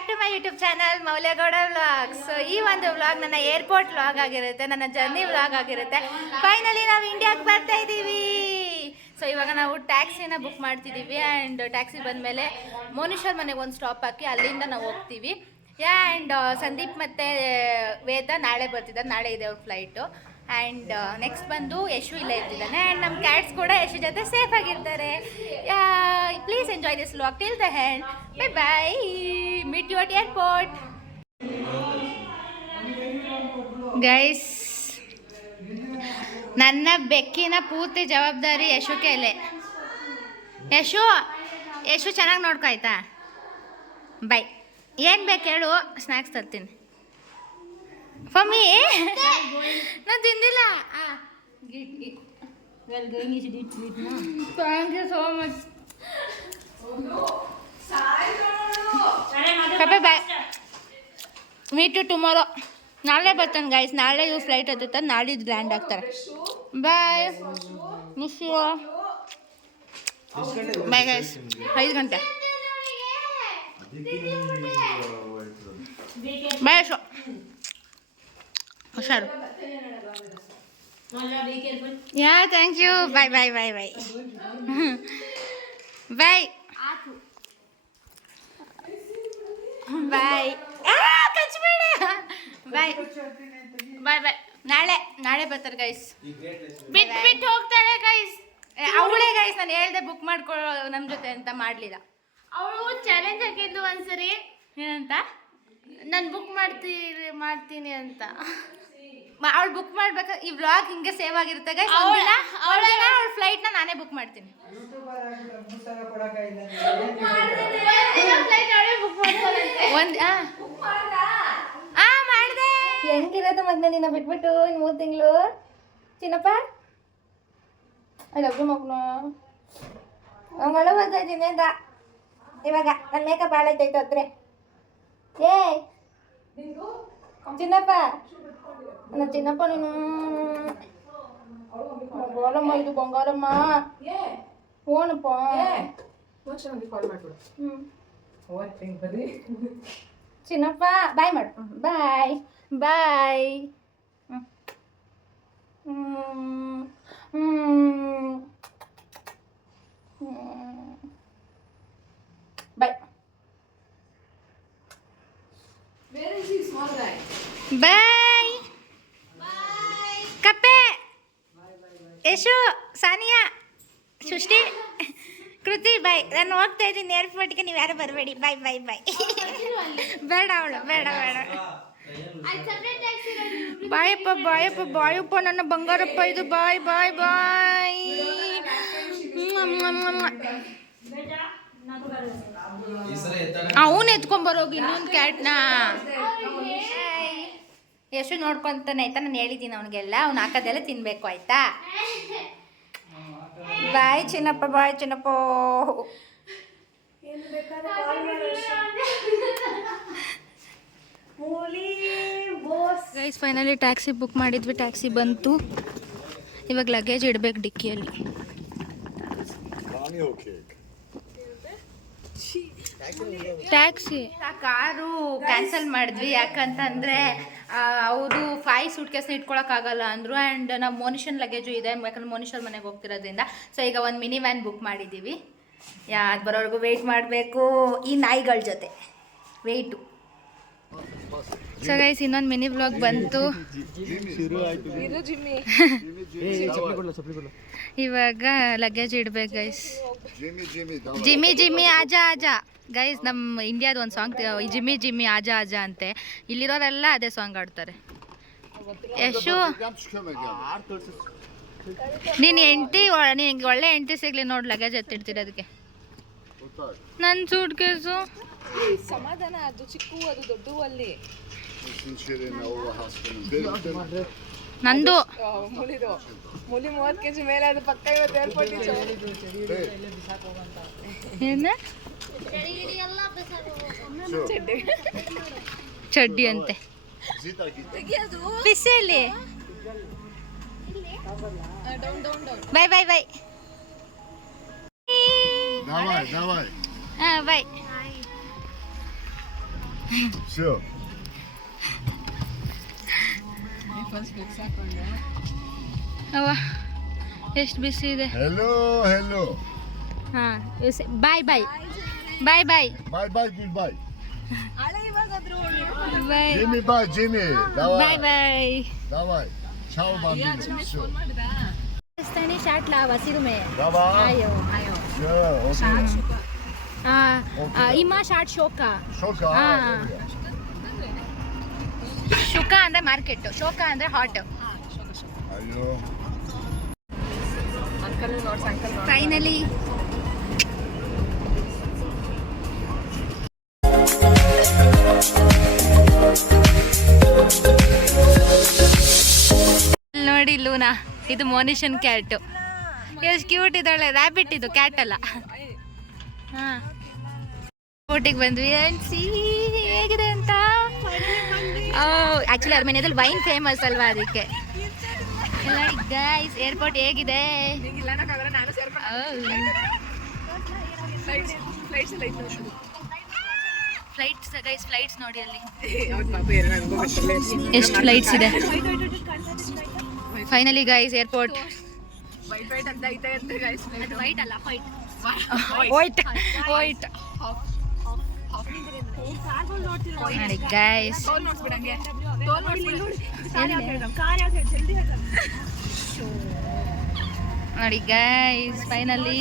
Back to my YouTube channel Moulya Gowda vlogs. ಈ ಒಂದು vlog ನನ್ನ ಏರ್ಪೋರ್ಟ್ ವ್ಲಾಗ್ ಆಗಿರುತ್ತೆ, ನನ್ನ ಜರ್ನಿ ವ್ಲಾಗ್ ಆಗಿರುತ್ತೆ. ಫೈನಲಿ ನಾವು ಇಂಡಿಯಾಗೆ ಬರ್ತಾ ಇದ್ದೀವಿ. ಸೊ ಇವಾಗ ನಾವು ಟ್ಯಾಕ್ಸಿನ ಬುಕ್ ಮಾಡ್ತಿದ್ದೀವಿ. ಆ್ಯಂಡ್ ಟ್ಯಾಕ್ಸಿ ಬಂದಮೇಲೆ ಮೋನಿಶ್ವರ್ ಮನೆಗೆ ಒಂದು ಸ್ಟಾಪ್ ಹಾಕಿ ಅಲ್ಲಿಂದ ನಾವು ಹೋಗ್ತೀವಿ. ಆ್ಯಂಡ್ ಸಂದೀಪ್ ಮತ್ತು ವೇದ ನಾಳೆ ಬರ್ತಿದ್ದಾರೆ, ನಾಳೆ ಇದೆ ಅವ್ರ ಫ್ಲೈಟು. ಆ್ಯಂಡ್ ನೆಕ್ಸ್ಟ್ ಬಂದು ಯಶು ಇಲ್ಲೇ ಇರ್ತಿದ್ದಾನೆ. ಆ್ಯಂಡ್ ನಮ್ಮ ಕ್ಯಾಟ್ಸ್ ಕೂಡ ಯಶು ಜೊತೆ ಸೇಫ್ ಆಗಿರ್ತಾರೆ. Please enjoy this vlog till the end. Bye bye, meet you at airport. Guys, ನನ್ನ ಬೆಕ್ಕಿನ ಪೂರ್ತಿ ಜವಾಬ್ದಾರಿ ಯಶು ಕೈಲೇ. ಯಶು ಚೆನ್ನಾಗಿ ನೋಡ್ಕೊ ಆಯ್ತಾ? ಬೈ. ಏನು ಬೇಕು ಹೇಳು, ಸ್ನ್ಯಾಕ್ಸ್ ತರ್ತೀನಿ. ಫಮ್ಮಿ ನಾನು ತಿಂದಿಲ್ಲ. Thank you so much. Bye, meet you tomorrow. ನಾಳೆ ಬರ್ತಾನೆ ಗೈಸ್, ನಾಳೆ ಇವ್ರು ಫ್ಲೈಟ್ ಹತ್ತುತ್ತಾರೆ, ನಾಳಿದ್ದು ಲ್ಯಾಂಡ್ ಆಗ್ತಾರೆ. Bye, miss you. Bye guys, 5 ಗಂಟೆ. ಬಾಯ್ ಯಶು, ಹುಷಾರು. Yeah thank you. Bye bye bye bye bye bye. ಕಚ್ಬೇಡ. Bye bye bye. ನಾಳೆ ಬರ್ತಾರೆ ಗೈಸ್. ಬಿಟ್ಟು ಹೋಗ್ತಾರೆ ಗೈಸ್. ಅವಳೇ ಗೈಸ್, ನಾನು ಹೇಳ್ದೆ ಬುಕ್ ಮಾಡ್ಕೊಳ್ಳೋ ನಮ್ಮ ಜೊತೆ ಅಂತ ಮಾಡಲಿಲ್ಲ. ಅವಳು ಚಾಲೆಂಜ್ ಹಾಕಿದ್ಲು ಒಂದ್ಸರಿ. ಏನಂತ? ನಾನು ಬುಕ್ ಮಾಡ್ತೀನಿ ಅಂತ. ಅವಳು ಬುಕ್ ಮಾಡ್ಬೇಕು. ಈ ವ್ಲಾಗ್ ಹಿಂಗೆ ಸೇವ್ ಆಗಿರುತ್ತೆ ಗೈಸ್. ಅವಳ ಫ್ಲೈಟ್ನ ನಾನೇ ಬುಕ್ ಮಾಡ್ತೀನಿ. ಮಾಡಿದೆ. ಹೆಂಗಿರೋದು ಮತ್ತೆ ನಿನ್ನ ಬಿಟ್ಬಿಟ್ಟು ಇನ್ನು 3 ತಿಂಗಳು. ಚಿನ್ನಪ್ಪ, ಅಲ್ಲೊಬ್ಬ ಮಗನು ಅವಳ ಬರ್ತಾ ಇದ್ದೀನಿ ಅಂತ. ಇವಾಗ ನನ್ನ ಮೇಕಪ್ ಹಾಳೈತೈತೆ ಅದ್ರೆ. ಏ ಚಿನ್ನಪ್ಪ, ನನ್ನ ಚಿನ್ನಪ್ಪ, ನೀನು ಬಂಗಾರಮ್ಮ, ಇದು ಬಂಗಾರಮ್ಮ. ಫೋನಪ್ಪ. ಚಿನ್ನಪ್ಪ ಬಾಯ್ ಮಾಡು. ಬಾಯ್ ಬಾಯ್. ಬಾಯ್ ಬಾಯ್. ಕಪ್ಪೆ, ಯಶು, ಸಾನಿಯಾ, ಸೃಷ್ಟಿ, ಕೃತಿ ಬಾಯ್. ನಾನು ಹೋಗ್ತಾ ಇದ್ದೀನಿ ಏರ್ಪೋರ್ಟ್ಗೆ, ನೀವು ಯಾರು ಬರಬೇಡಿ. ಬಾಯ್ ಬಾಯ್ ಬಾಯ್. ಬೇಡ ಅವಳು, ಬೇಡ. ಬಾಯಪ್ಪ ಬಾಯಪ್ಪ ಬಾಯಪ್ಪ, ನನ್ನ ಬಂಗಾರಪ್ಪ ಇದು. ಬಾಯ್ ಬಾಯ್ ಬಾಯ್. ಅವನು ಎತ್ಕೊಂಬರೋಗಿ ಇನ್ನೊಂದು ಕ್ಯಾಟ್ನ. ಎಷ್ಟು ನೋಡ್ಕೊಂತಾನೆ ಆಯ್ತಾ? ನಾನು ಹೇಳಿದ್ದೀನಿ ಅವನಿಗೆಲ್ಲ, ಅವ್ನು ಹಾಕೋದೆಲ್ಲ ತಿನ್ಬೇಕು ಆಯ್ತಾ? Bye Chinnappa, bye Chinnappa. Guys, finally taxi book ಮಾಡಿದ್ವಿ. ಟ್ಯಾಕ್ಸಿ ಬಂತು. ಇವಾಗ ಲಗೇಜ್ ಇಡಬೇಕು ಡಿಕ್ಕಿಯಲ್ಲಿ. ಟ್ಯಾಕ್ಸಿ ಕಾರು ಕ್ಯಾನ್ಸಲ್ ಮಾಡಿದ್ವಿ. ಯಾಕಂತಂದರೆ ಅವರು 5 ಸೂಟ್ಕೇಸ್ನ ಇಟ್ಕೊಳಕ್ಕಾಗಲ್ಲ ಅಂದರು. ಆ್ಯಂಡ್ ನಾವು ಮೋನಿಷನ್ ಲಗೇಜು ಇದೆ, ಯಾಕಂದ್ರೆ ಮೋನಿಷರ್ ಮನೆಗೆ ಹೋಗ್ತಿರೋದ್ರಿಂದ. ಸೊ ಈಗ ಒಂದು ಮಿನಿ ವ್ಯಾನ್ ಬುಕ್ ಮಾಡಿದ್ದೀವಿ. ಅದು ಬರೋವರೆಗೂ ವೆಯ್ಟ್ ಮಾಡಬೇಕು ಈ ನಾಯಿಗಳ ಜೊತೆ. ವೆಯ್ಟು. ಸೊ ಗೈಸ್, ಇನ್ನೊಂದು ಮಿನಿ ವ್ಲಾಗ್ ಬಂತು. ಇವಾಗ ಲಗೇಜ್ ಇಡ್ಬೇಕು ಗೈಸ್. ಜಿಮ್ಮಿ ಜಿಮ್ಮಿ ಆಜಾ ಆಜಾ. ಗೈಸ್, ನಮ್ಮ ಇಂಡಿಯಾದ ಒಂದು ಸಾಂಗ್ ಜಿಮ್ಮಿ ಜಿಮ್ಮಿ ಆಜಾ ಆಜಾ ಅಂತೆ. ಇಲ್ಲಿರೋರೆಲ್ಲ ಅದೇ ಸಾಂಗ್ ಆಡ್ತಾರೆ. ಯಶು, ನೀನು ನಿನಗೆ ಒಳ್ಳೆ ಹೆಂಡತಿ ಸಿಗ್ಲಿ ನೋಡಿ, ಲಗೇಜ್ ಎತ್ತಿಡ್ತಿರೋದಕ್ಕೆ. ನನ್ನ ಸೂಟ್ ಕೇಸು ಸಮಾಧಾನ. ಅದು ಚಿಕ್ಕು, ಅದು ದೊಡ್ಡ ಅಲ್ಲಿ. ನಂದು ಮುಲಿ 30 kg ಮೇಲೆ, ಅದು ಪಕ್ಕ. ಇವತ್ತು ಏರ್ಪೋರ್ಟ್ ಏನು ಚಡ್ಡಿ ಅಂತೆ. ಬಿಸಿಲಿ. ಬಾಯ್ ಬಾಯ್ ಬಾಯ್. Давай, давай. Bye. Sure. ಅವ್ವ ಎಷ್ಟು ಬಿಸಿ ಇದೆ. Hello, hello. ಹಾಂ bye bye bye bye Bye, bye, goodbye. Bye Jimmy, bye, Jimmy. Bye bye. Давай. Ciao, bambino. Sure. Pakistani shirt लावा सिरू में Давай. आयो आयो Sure, okay. इमा शर्ट शोका Shoka. Ah. ಶುಕ ಅಂದ್ರೆ ಮಾರ್ಕೆಟ್, ಶೋಕ ಅಂದ್ರೆ ಹಾಟ್. Ayo. ಅಂಕಲ್ ನೋಡ್ಸ್ ಅಂಕಲ್ ನೋಡ್ಸ್. ಫೈನಲಿ ನೋಡಿ ಲೂನಾ, ಇದು ಮೋನಿಷನ್ ಕ್ಯಾಟ್. ಎಷ್ಟು ಕ್ಯೂಟ್ ಇದ್ದಾಳೆ. ರ್ಯಾಬಿಟ್ ಇದು, ಕ್ಯಾಟ್ ಅಲ್ಲ. ಹಾಂ ಊಟಿಗೆ ಬಂದ್ವಿ. ಅನ್ಸಿ ಹೇಗಿದೆ ಅಂತ. ಆ್ಯಕ್ಚುಲಿ ಅವ್ರ ಮನೆಯಲ್ಲಿ ವೈನ್ ಫೇಮಸ್ ಅಲ್ವಾ, ಅದಕ್ಕೆ. ನೋಡಿ ಗೈಸ್, ಏರ್ಪೋರ್ಟ್ ಹೇಗಿದೆ. ಫ್ಲೈಟ್ಸ್ ಗೈಸ್, ಫ್ಲೈಟ್ಸ್ ನೋಡಿ ಅಲ್ಲಿ ಎಷ್ಟು ಫ್ಲೈಟ್ಸ್ ಇದೆ. Finally guys airport. ವೈಟ್ ಅಲ್ಲ, ವೈಟ್ ವೈಟ್ ನೋಡಿ ಗೈಸ್. ನೋಡಿ ಗೈಸ್ ಫೈನಲಿ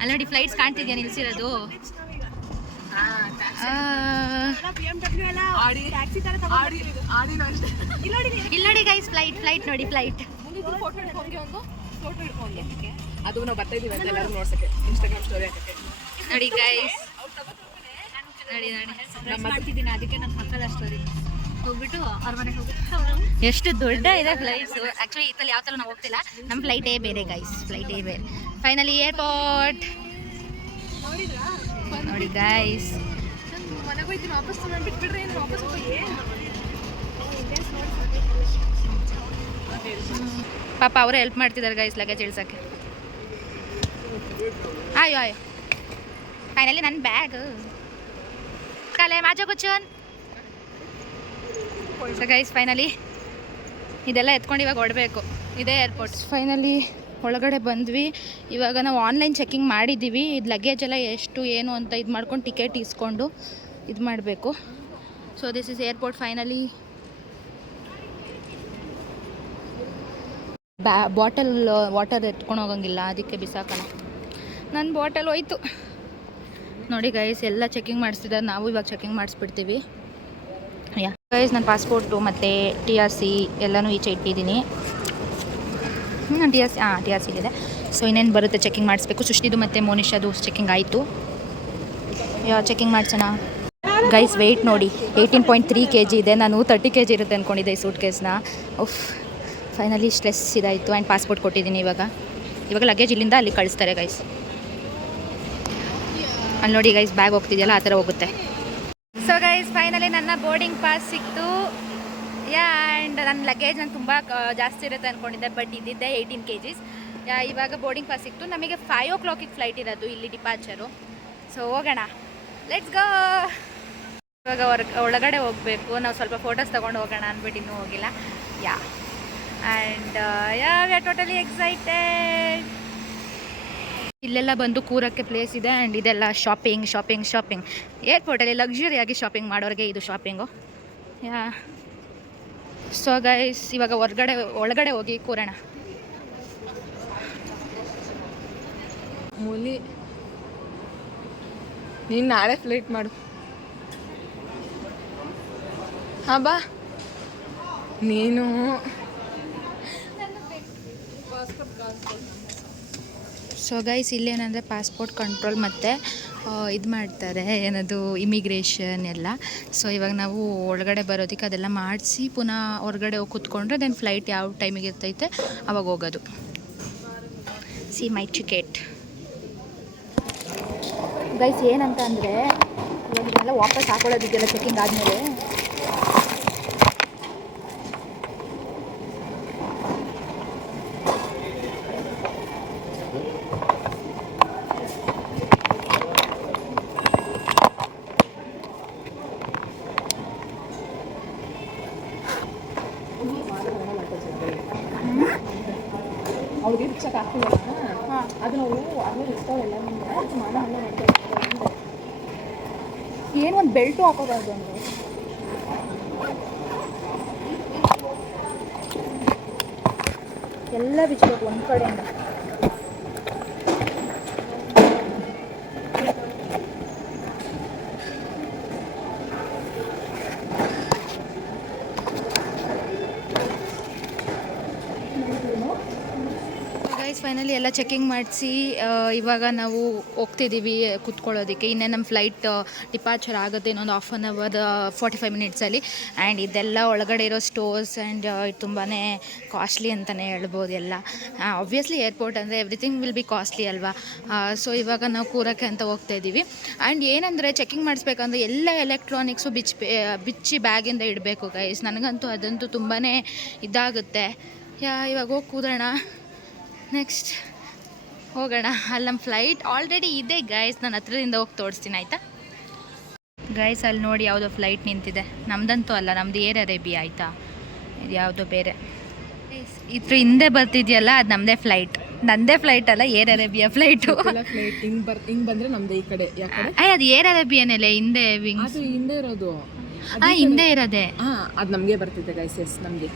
ಅಲ್ಲಿ ನೋಡಿ ಫ್ಲೈಟ್ಸ್ ಕಾಣ್ತಿದ್ಯಾ ನಿಲ್ಸಿರೋದು. ಇಲ್ಲಿ ನೋಡಿ ಗೈಸ್, ಫ್ಲೈಟ್ ಫ್ಲೈಟ್ ನೋಡಿ, ಫ್ಲೈಟ್. ಅದು ನಾವು ಬರ್ತಾ ಇದೀವಿ ಅಂತ ಎಲ್ಲರೂ ನೋಡ್ಸಕ್ಕೆ ಇನ್ಸ್ಟಾಗ್ರಾಮ್ ಸ್ಟೋರಿ ಹಾಕಕ್ಕೆ. ನೋಡಿ ಗೈಸ್, ನೋಡಿ ನೋಡಿ ಮಾಡ್ತಿದ್ದೀನಿ, ಅದಕ್ಕೆ ನನ್ನ ಮಕ್ಕಳ ಸ್ಟೋರಿ ಹೋಗ್ಬಿಟ್ಟು ಅವ್ರ ಮನೆಗೆ ಹೋಗ್ಬಿಟ್ಟು. ಎಷ್ಟು ದೊಡ್ಡ ಇದೆ ಫ್ಲೈಟ್ಸ್. ಆ್ಯಕ್ಚುಲಿ ಇದ್ರಲ್ಲಿ ಯಾವ ಥರ ನಾವು ಹೋಗ್ತಿಲ್ಲ, ನಮ್ಮ ಫ್ಲೈಟೇ ಬೇರೆ ಗೈಸ್, ಫ್ಲೈಟೇ ಬೇರೆ. ಫೈನಲಿ ಏರ್ಪೋರ್ಟ್ ನೋಡಿ ಗೈಸ್. ಮನೆಗೆ ಹೋಗ್ತೀನಿ, ವಾಪಸ್ ಬಿಟ್ಬಿಡ್ರಿ, ಏನು ವಾಪಸ್ ಹೋಗಿ. ಪಾಪ ಅವರೇ ಹೆಲ್ಪ್ ಮಾಡ್ತಿದ್ದಾರೆ ಗೈಸ್ ಲಗೇಜ್ ಇಳ್ಸೋಕ್ಕೆ. ಆಯೋ ಆಯೋ ಫೈನಲಿ ನನ್ನ bag ಕಾಲೆ Mazo ಕುಚ್ಚನ್. So guys finally ಇದೆಲ್ಲ ಎತ್ಕೊಂಡು ಇವಾಗ ಹೊಡಬೇಕು. ಇದೇ ಏರ್ಪೋರ್ಟ್. ಫೈನಲಿ ಒಳಗಡೆ ಬಂದ್ವಿ. ಇವಾಗ ನಾವು ಆನ್ಲೈನ್ ಚೆಕಿಂಗ್ ಮಾಡಿದ್ದೀವಿ. ಇದು ಲಗೇಜ್ ಎಲ್ಲ ಎಷ್ಟು ಏನು ಅಂತ ಇದು ಮಾಡ್ಕೊಂಡು ಟಿಕೆಟ್ ಇಸ್ಕೊಂಡು ಇದು ಮಾಡಬೇಕು. So this is airport. Finally bottle water ಎತ್ಕೊಂಡು ಹೋಗಂಗಿಲ್ಲ, ಅದಕ್ಕೆ ಬಿಸಾಕೋಣ. ನನ್ನ ಬಾಟಲ್ ಹೋಯ್ತು ನೋಡಿ ಗೈಸ್. ಎಲ್ಲ ಚೆಕಿಂಗ್ ಮಾಡಿಸ್ತಿದ್ದಾರೆ, ನಾವು ಇವಾಗ ಚೆಕಿಂಗ್ ಮಾಡಿಸ್ಬಿಡ್ತೀವಿ. ಯಾ ಗೈಸ್, ನನ್ನ ಪಾಸ್ಪೋರ್ಟು ಮತ್ತು TRC ಎಲ್ಲನೂ ಈಚೆ ಇಟ್ಟಿದ್ದೀನಿ. TRC ಇದೆ. ಸೊ ಇನ್ನೇನು ಬರುತ್ತೆ ಚೆಕಿಂಗ್ ಮಾಡಿಸ್ಬೇಕು. ಸೃಷ್ಟಿದು ಮತ್ತು ಮೋನಿಷಾದು ಚೆಕಿಂಗ್ ಆಯಿತು. ಚೆಕಿಂಗ್ ಮಾಡಿಸೋಣ ಗೈಸ್. ವೆಯ್ಟ್ ನೋಡಿ 18.3 kg ಇದೆ. ನಾನು 30 kg ಇರುತ್ತೆ ಅಂದ್ಕೊಂಡಿದ್ದೆ ಈ ಸೂಟ್ ಕೇಸ್ನ. ಉಫ್, ಫೈನಲಿ ಸ್ಟ್ರೆಸ್ ಇದಾಯಿತು. ಆ್ಯಂಡ್ ಪಾಸ್ಪೋರ್ಟ್ ಕೊಟ್ಟಿದ್ದೀನಿ. ಇವಾಗ ಲಗೇಜ್ ಇಲ್ಲಿಂದ ಅಲ್ಲಿ ಕಳಿಸ್ತಾರೆ ಗೈಸ್. ಅಲ್ಲಿ ನೋಡಿ ಗೈಸ್, ಬ್ಯಾಗ್ ಹೋಗ್ತಿದೆಯಲ್ಲ ಆ ಥರ ಹೋಗುತ್ತೆ. ಸೊ ಗೈಸ್ ಫೈನಲಿ ನನ್ನ ಬೋರ್ಡಿಂಗ್ ಪಾಸ್ ಸಿಕ್ತು. ಆ್ಯಂಡ್ ನನ್ನ ಲಗೇಜ್ ನಾನು ತುಂಬ ಜಾಸ್ತಿ ಇರುತ್ತೆ ಅಂದ್ಕೊಂಡಿದ್ದೆ, ಬಟ್ ಇದ್ದಿದ್ದೆ 18 kg. ಇವಾಗ ಬೋರ್ಡಿಂಗ್ ಪಾಸ್ ಸಿಕ್ತು. ನಮಗೆ 5 o'clock ಫ್ಲೈಟ್ ಇರೋದು ಇಲ್ಲಿ ಡಿಪಾರ್ಚರು. ಸೊ ಹೋಗೋಣ, ಲೆಟ್ಸ್ ಗೋ. ಇವಾಗ ಒಳಗಡೆ ಹೋಗಬೇಕು. ನಾವು ಸ್ವಲ್ಪ ಫೋಟೋಸ್ ತೊಗೊಂಡು ಹೋಗೋಣ ಅಂದ್ಬಿಟ್ಟು ಇನ್ನೂ ಹೋಗಿಲ್ಲ. And we are totally excited. ಇಲ್ಲೆಲ್ಲ ಬಂದು ಕೂರಕ್ಕೆ ಪ್ಲೇಸ್ ಇದೆ. ಆ್ಯಂಡ್ ಇದೆಲ್ಲ ಶಾಪಿಂಗ್. ಏರ್ಪೋರ್ಟಲ್ಲಿ ಲಕ್ಸುರಿಯಾಗಿ ಶಾಪಿಂಗ್ ಮಾಡೋರಿಗೆ ಇದು ಶಾಪಿಂಗು. ಸೊ ಗೈಸ್ ಇವಾಗ ಒಳಗಡೆ ಹೋಗಿ ಕೂರೋಣ. ಮೂಲಿ, ನೀನು ನಾಳೆ ಫ್ಲೈಟ್ ಮಾಡು. ಹಾಂ ಬಾ. ನೀನು ಸೊ ಗೈಸ್ ಇಲ್ಲೇನಂದರೆ ಪಾಸ್ಪೋರ್ಟ್ ಕಂಟ್ರೋಲ್ ಮತ್ತು ಇದು ಮಾಡ್ತಾರೆ, ಏನದು ಇಮಿಗ್ರೇಷನ್ ಎಲ್ಲ. ಸೊ ಇವಾಗ ನಾವು ಒಳಗಡೆ ಬರೋದಕ್ಕೆ ಅದೆಲ್ಲ ಮಾಡಿಸಿ ಪುನಃ ಹೊರಗಡೆ ಹೋಗಿ ಕೂತ್ಕೊಂಡ್ರೆ ದೆನ್ ಫ್ಲೈಟ್ ಯಾವ ಟೈಮಿಗೆ ಇರ್ತೈತೆ ಅವಾಗ ಹೋಗೋದು. See my ticket guys. ಏನಂತ ಅಂದರೆ ಇವಾಗ ಇದೆಲ್ಲ ವಾಪಸ್ ಹಾಕೊಳ್ಳೋದಿದೆಯಲ್ಲ ಚೆಕಿಂಗ್ ಆದಮೇಲೆ, ಅದು ನಾವು ಅಲ್ಲೇ ಇರ್ತಾವೆಲ್ಲ ಏನು ಒಂದು ಬೆಲ್ಟು ಹಾಕೋಬಾರ್ದು ಅಂದರೆ ಎಲ್ಲ ಬಿಚ್ಚಬೇಕು ಒಂದು ಕಡೆಯಿಂದ. ಗೈಸ್ ಫೈನಲಿ ಎಲ್ಲ ಚೆಕಿಂಗ್ ಮಾಡಿಸಿ ಇವಾಗ ನಾವು ಹೋಗ್ತಿದ್ದೀವಿ ಕೂತ್ಕೊಳ್ಳೋದಕ್ಕೆ. ಇನ್ನೇ ನಮ್ಮ ಫ್ಲೈಟ್ ಡಿಪಾರ್ಚರ್ ಆಗುತ್ತೆ ಇನ್ನೊಂದು 1/2 hour 45 minutesಲ್ಲಿ. ಆ್ಯಂಡ್ ಇದೆಲ್ಲ ಒಳಗಡೆ ಇರೋ ಸ್ಟೋರ್ಸ್ ಆ್ಯಂಡ್ ತುಂಬಾ ಕಾಸ್ಟ್ಲಿ ಅಂತಲೇ ಹೇಳ್ಬೋದು ಎಲ್ಲ. ಆಬ್ವಿಯಸ್ಲಿ ಏರ್ಪೋರ್ಟ್ ಅಂದರೆ ಎವ್ರಿಥಿಂಗ್ ವಿಲ್ ಬಿ ಕಾಸ್ಟ್ಲಿ ಅಲ್ವಾ. ಸೊ ಇವಾಗ ನಾವು ಕೂರಕ್ಕೆ ಅಂತ ಹೋಗ್ತಾ ಇದ್ದೀವಿ. ಆ್ಯಂಡ್ ಏನಂದರೆ ಚೆಕಿಂಗ್ ಮಾಡಿಸ್ಬೇಕಂದ್ರೆ ಎಲ್ಲ ಎಲೆಕ್ಟ್ರಾನಿಕ್ಸು ಬಿಚ್ಚಿ ಬ್ಯಾಗಿಂದ ಇಡಬೇಕು ಗೈಸ್. ನನಗಂತೂ ಅದಂತೂ ತುಂಬಾ ಇದಾಗುತ್ತೆ. ಇವಾಗ ಹೋಗಿ ಕೂರೋಣ, ನೆಕ್ಸ್ಟ್ ಹೋಗೋಣ. ಅಲ್ಲಿ ನಮ್ಮ ಫ್ಲೈಟ್ ಆಲ್ರೆಡಿ ಇದೆ ಗೈಸ್, ನಾನು ಹತ್ರದಿಂದ ಹೋಗಿ ತೋರಿಸ್ತೀನಿ ಆಯಿತಾ ಗೈಸ್. ಅಲ್ಲಿ ನೋಡಿ ಯಾವುದೋ ಫ್ಲೈಟ್ ನಿಂತಿದೆ, ನಮ್ದಂತೂ ಅಲ್ಲ, ನಮ್ಮದು ಏರ್ ಅರೇಬಿಯಾ ಆಯಿತಾ. ಇದು ಯಾವುದೋ ಬೇರೆ ಇದ್ರ ಹಿಂದೆ ಬರ್ತಿದೆಯಲ್ಲ ಅದು ನಮ್ಮದೇ ಫ್ಲೈಟ್. ನಂದೇ ಫ್ಲೈಟ್ ಅಲ್ಲ, ಏರ್ ಅರೇಬಿಯಾ ಫ್ಲೈಟು. ಫ್ಲೈಟ್ ಹಿಂಗೆ ಬಂದರೆ ನಮ್ಮದೇ ಈ ಕಡೆ. ಅದು ಏರ್ ಅರೇಬಿಯಾನಲ್ಲೇ ಹಿಂದೆ ವಿಂಗ್ಸ್ ಹಿಂದೆ ಇರೋದು. ಹಿಂದೆ ಇರೋದೆ. ಅದು ನಮಗೆ ಬರ್ತಿದೆ ಗೈಸ್. ಎಸ್ ನಮಗೆ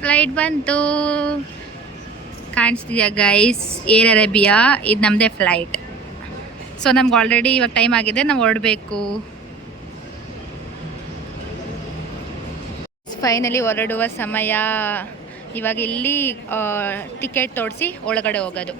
ಫ್ಲೈಟ್ ಬಂತು, ಕಾಣಿಸ್ತಿದ್ಯಾ ಗೈಸ್, ಏರ್ ಅರೇಬಿಯಾ. ಇದು ನಮ್ಮದೇ ಫ್ಲೈಟ್. ಸೊ ನಮ್ಗೆ ಆಲ್ರೆಡಿ ಇವಾಗ ಟೈಮ್ ಆಗಿದೆ, ನಾವು ಹೊರಡಬೇಕು. ಫೈನಲಿ ಹೊರಡುವ ಸಮಯ. ಇವಾಗ ಇಲ್ಲಿ ಟಿಕೆಟ್ ತೋರಿಸಿ ಒಳಗಡೆ ಹೋಗೋದು.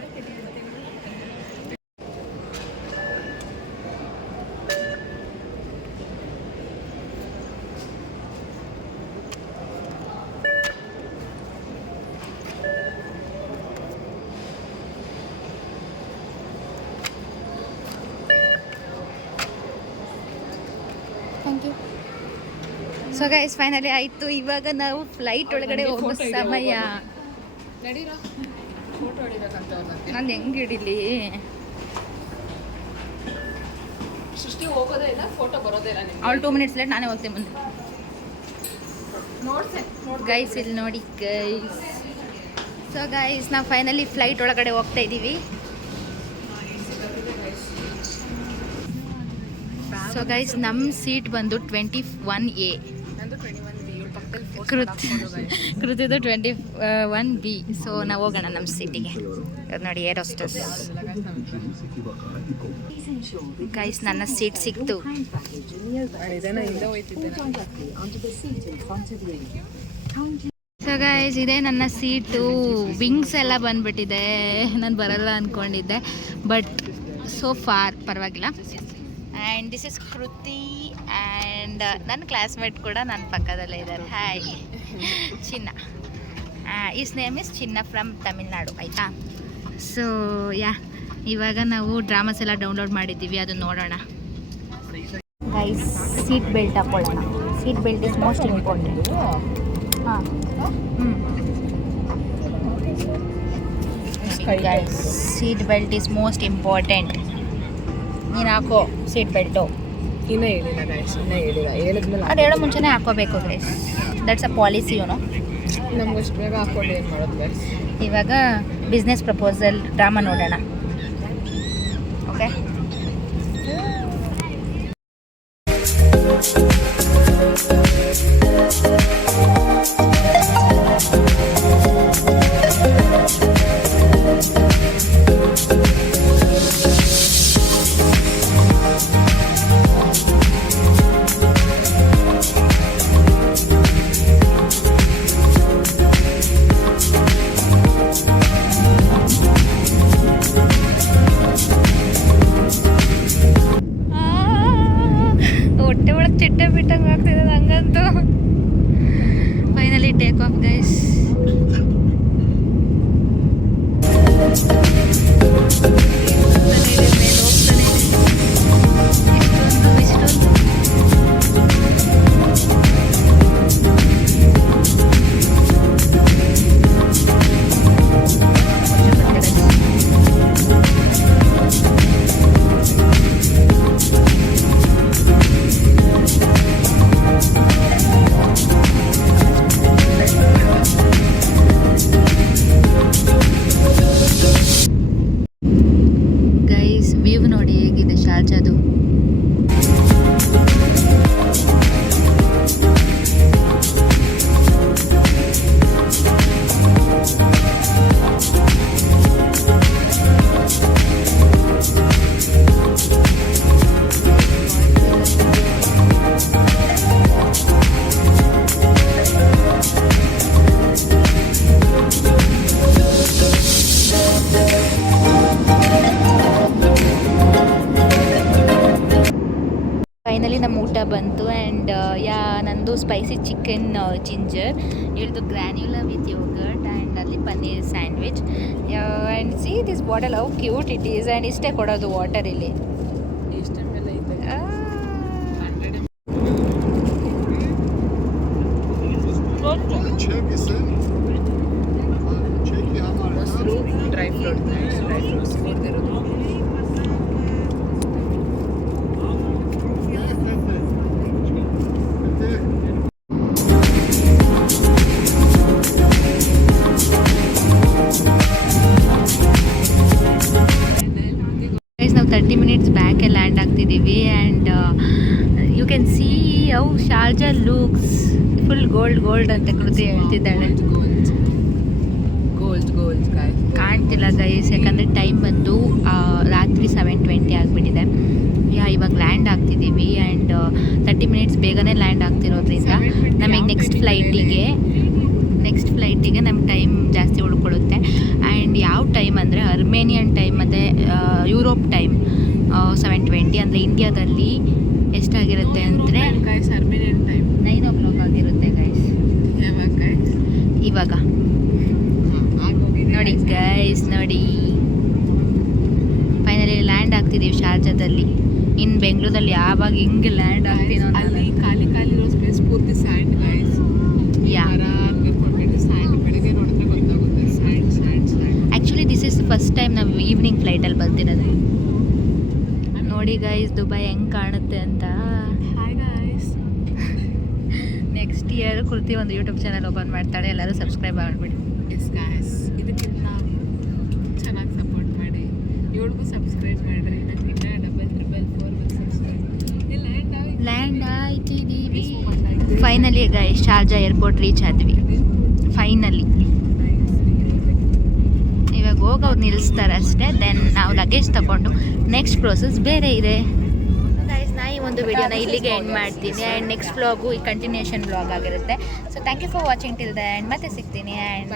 Thank you. So guys finally ಆಯಿತು. ಇವಾಗ ನಾವು ಫ್ಲೈಟ್ ಒಳಗಡೆ ಹೋಗೋ ಸಮಯ. ಫೋಟೋ ಹೊಡಿಬೇಕಂತ ನಾನು ಹೆಂಗೆ ಹಿಡೀಲಿ? ಸೃಷ್ಟಿ ಹೋಗೋದೇ ಇಲ್ಲ, ಫೋಟೋ ಬರೋದೇ ಇಲ್ಲ ನಿಮ್ಗೆ. ಅವಳು 2 minutes ಲೇಟ್, ನಾನೇ ಹೋಗ್ತೀನಿ ಮುಂದೆ. ನೋಡ್ಸೆ ಗೈಸ್ ಇಲ್ಲಿ ನೋಡಿ ಗೈಸ್. ಸೊ ಗೈಸ್ ನಾವು ಫೈನಲಿ ಫ್ಲೈಟ್ ಒಳಗಡೆ ಹೋಗ್ತಾ ಇದ್ದೀವಿ. ಸೊ ಗೈಸ್ ನಮ್ಮ ಸೀಟ್ ಬಂದು 21A, ಕೃತಿದು 21B. ಸೊ ನಾವು ಹೋಗೋಣ ನಮ್ಮ ಸೀಟಿಗೆ. ನೋಡಿ ಏರ್ ಹೋಸ್ಟೆಸ್ ಗೈಸ್, ನನ್ನ ಸೀಟ್ ಸಿಕ್ತು. ಸೊ ಗೈಸ್ ಇದೇ ನನ್ನ ಸೀಟು. ವಿಂಗ್ಸ್ ಎಲ್ಲ ಬಂದ್ಬಿಟ್ಟಿದೆ. ನಾನು ಬರಲ್ಲ ಅಂದ್ಕೊಂಡಿದ್ದೆ, ಬಟ್ ಸೋ ಫಾರ್ ಪರವಾಗಿಲ್ಲ. ಆ್ಯಂಡ್ ದಿಸ್ ಇಸ್ ಕೃತಿ ಆ್ಯಂಡ್ ನನ್ನ ಕ್ಲಾಸ್ಮೇಟ್ ಕೂಡ ನನ್ನ ಪಕ್ಕದಲ್ಲೇ ಇದ್ದಾರೆ. ಹಾಯ್ ಚಿನ್ನ. ಈಸ್ ನೇಮ್ ಇಸ್ ಚಿನ್ನ ಫ್ರಮ್ ತಮಿಳ್ನಾಡು ಆಯಿತಾ. ಸೊ ಇವಾಗ ನಾವು ಡ್ರಾಮಾಸ್ ಎಲ್ಲ ಡೌನ್ಲೋಡ್ ಮಾಡಿದ್ದೀವಿ, ಅದು ನೋಡೋಣ. ಗೈಸ್ ಸೀಟ್ ಬೆಲ್ಟ್ ಹಾಕೊಳ್ಳೋಣ. Seat belt is most important. ಹಾಂ guys, seat belt is most important. ನೀನು ಹಾಕೋ ಸೀಟ್ ಬೆಲ್ಟು. ಇನ್ನೂ ಹೇಳಿಲ್ಲ ಗೈಸ್, ಇನ್ನೂ ಹೇಳಿಲ್ಲ. ಹೇಳಿದ್ಮೇಲೆ ಅದು ಹೇಳೋ ಮುಂಚೆನೇ ಹಾಕೋಬೇಕು guys. That's a policy you know. ನಮ್ಗೆ ಅಷ್ಟು ಬೇಗ ಹಾಕೊಂಡು ಏನು ಮಾಡೋದು ಗೈಸ್. ಇವಾಗ ಬಿಸ್ನೆಸ್ ಪ್ರಪೋಸಲ್ ಡ್ರಾಮಾ ನೋಡೋಣ. ಓಕೆ ಹೊಟ್ಟೆ ಒಳಗೆ ಚಿಟ್ಟೆ ಬಿಟ್ಟಂಗೆ ಆಗ್ತಿದೆ ಹಂಗಂತೂ. Finally take off guys. ಅದು. ಫೈನಲಿ ನಮ್ಮ ಊಟ ಬಂತು ಆ್ಯಂಡ್ ನಂದು ಸ್ಪೈಸಿ ಚಿಕನ್ ಜಿಂಜರ್, ಇಳ್ದು ಗ್ರ್ಯಾನ್ಯುಲಾ ವಿತ್ ಯೋಗರ್ಟ್ ಆ್ಯಂಡ್ ಅಲ್ಲಿ paneer sandwich and see this bottle how cute it is and ಇಷ್ಟೇ ಕೊಡೋದು ವಾಟರ್ ಇಲ್ಲಿ. Çekilsin. Çekil hemen. ಮೊಸರು ಡ್ರೈ ಫ್ರೂಟ್ಸ್ ಹುರಿದಿರೋದು. ಗೈಸ್ ನಾವು 30 ಮಿನಿಟ್ಸ್ ಬ್ಯಾಕೆ ಲ್ಯಾಂಡ್ ಆಗ್ತಿದ್ದೀವಿ and you can see how Sharjah looks full gold ಅಂತ ಕೃತಿ ಹೇಳ್ತಿದ್ದಾಳೆ. Gold guys. ಕಾಣ್ತಿಲ್ಲ ಗೈಸ್, ಯಾಕಂದರೆ ಟೈಮ್ ಬಂದು ರಾತ್ರಿ 7:20 ಆಗಿಬಿಟ್ಟಿದೆ. ಇವಾಗ ಲ್ಯಾಂಡ್ ಆಗ್ತಿದ್ದೀವಿ ಆ್ಯಂಡ್ 30 ಮಿನಿಟ್ಸ್ ಬೇಗನೆ ಲ್ಯಾಂಡ್ ಆಗ್ತಿರೋದ್ರಿಂದ ನಮಗೆ ನೆಕ್ಸ್ಟ್ ಫ್ಲೈಟಿಗೆ ನಮ್ಗೆ ಟೈಮ್ ಜಾಸ್ತಿ ಉಳ್ಕೊಳ್ಳುತ್ತೆ. ಆ್ಯಂಡ್ ಯಾವ ಟೈಮ್ ಅಂದರೆ ಅರ್ಮೇನಿಯನ್ ಟೈಮ್ ಮತ್ತು ಯುರೋಪ್ ಟೈಮ್ 7:20 ಅಂದರೆ ಇಂಡಿಯಾದಲ್ಲಿ ಎಷ್ಟಾಗಿರುತ್ತೆ ಅಂದರೆ ಗೈಸ್ ಅರ್ಮೇನಿಯನ್ ಟೈಮ್ 9 ಆಗಿರುತ್ತೆ ಗೈಸ್. ಯಾವಾಗ ಗೈಸ್? ಇವಾಗ ನೋಡಿ ಗೈಸ್, ನೋಡಿ ಫೈನಲಿ ಲ್ಯಾಂಡ್ ಆಗ್ತಿದ್ದೀವಿ ಶಾರ್ಜಾದಲ್ಲಿ. ಇನ್ನು ಬೆಂಗಳೂರಲ್ಲಿ ಯಾವಾಗ ಹಿಂಗೆ ಲ್ಯಾಂಡ್ ಆಗ್ತೀನೋ ಅಲ್ಲಿ ಖಾಲಿ ಇರೋ ಸ್ಪೇಸ್ ಪೂರ್ತಿ ಸ್ಯಾಂಡ್ ಗೈಸ್. ಯಾ ಸ್ಯಾಂಡ್ ಬೆಳಗ್ಗೆ ನೋಡಿದ್ರೆ ಗೊತ್ತಾಗುತ್ತೆ. Sand actually this is first time ನಾವು ಈವ್ನಿಂಗ್ ಫ್ಲೈಟಲ್ಲಿ ಬರ್ತಿರೋದು. ನೋಡಿ ಗೈಸ್ ದುಬೈ ಹೆಂಗೆ ಕಾಣುತ್ತೆ ಅಂತ. Hi guys. ನೆಕ್ಸ್ಟ್ ಇಯರ್ ಕೃತಿ ಒಂದು ಯೂಟ್ಯೂಬ್ ಚಾನಲ್ ಓಪನ್ ಮಾಡ್ತಾಳೆ, ಎಲ್ಲರೂ ಸಬ್ಸ್ಕ್ರೈಬ್ ಮಾಡಿಬಿಡಿ. ಎಸ್ ಗೈಸ್, ಇದಕ್ಕಿಂತ ಚೆನ್ನಾಗಿ ಸಪೋರ್ಟ್ ಮಾಡಿ, ಇವಳಿಗೂ ಸಬ್ಸ್ಕ್ರೈಬ್ ಮಾಡಿರಿ. ನನಗೆ 444 ಸಬ್ಸ್ಕ್ರೈಬ್. ಲ್ಯಾಂಡ್ ಆಯ್ತಿದ್ದೀವಿ finally guys. Sharjah airport reach ಆದ್ವಿ ಫೈನಲಿ. ಇವಾಗ ಹೋಗೋರು ನಿಲ್ಲಿಸ್ತಾರೆ ಅಷ್ಟೇ, ದೆನ್ ನಾವು ಲಗೇಜ್ ತಗೊಂಡು ನೆಕ್ಸ್ಟ್ ಪ್ರೋಸೆಸ್ ಬೇರೆ ಇದೆ. ಗೈಸ್ ನಾ ಈ ಒಂದು ವಿಡಿಯೋನ ಇಲ್ಲಿಗೆ ಎಂಡ್ ಮಾಡ್ತೀನಿ ಆ್ಯಂಡ್ ನೆಕ್ಸ್ಟ್ ವ್ಲಾಗು ಈ ಕಂಟಿನ್ಯೂಷನ್ ವ್ಲಾಗ್ ಆಗಿರುತ್ತೆ. So thank you for watching till the end. ಮತ್ತೆ ಸಿಗ್ತೀನಿ. ಆ್ಯಂಡ್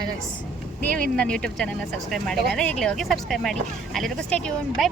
ನೀವು ಇನ್ನು ನನ್ನ ಯೂಟ್ಯೂಬ್ ಚಾನಲ್ನ ಸಬ್ಸ್ಕ್ರೈಬ್ ಮಾಡಿಲ್ಲ ಅಂದರೆ ಈಗಲೇ ಹೋಗಿ ಸಬ್ಸ್ಕ್ರೈಬ್ ಮಾಡಿ. ಅಲ್ಲಿವರೆಗೂ ಸ್ಟೇ ಟ್ಯೂನ್. ಬೈ.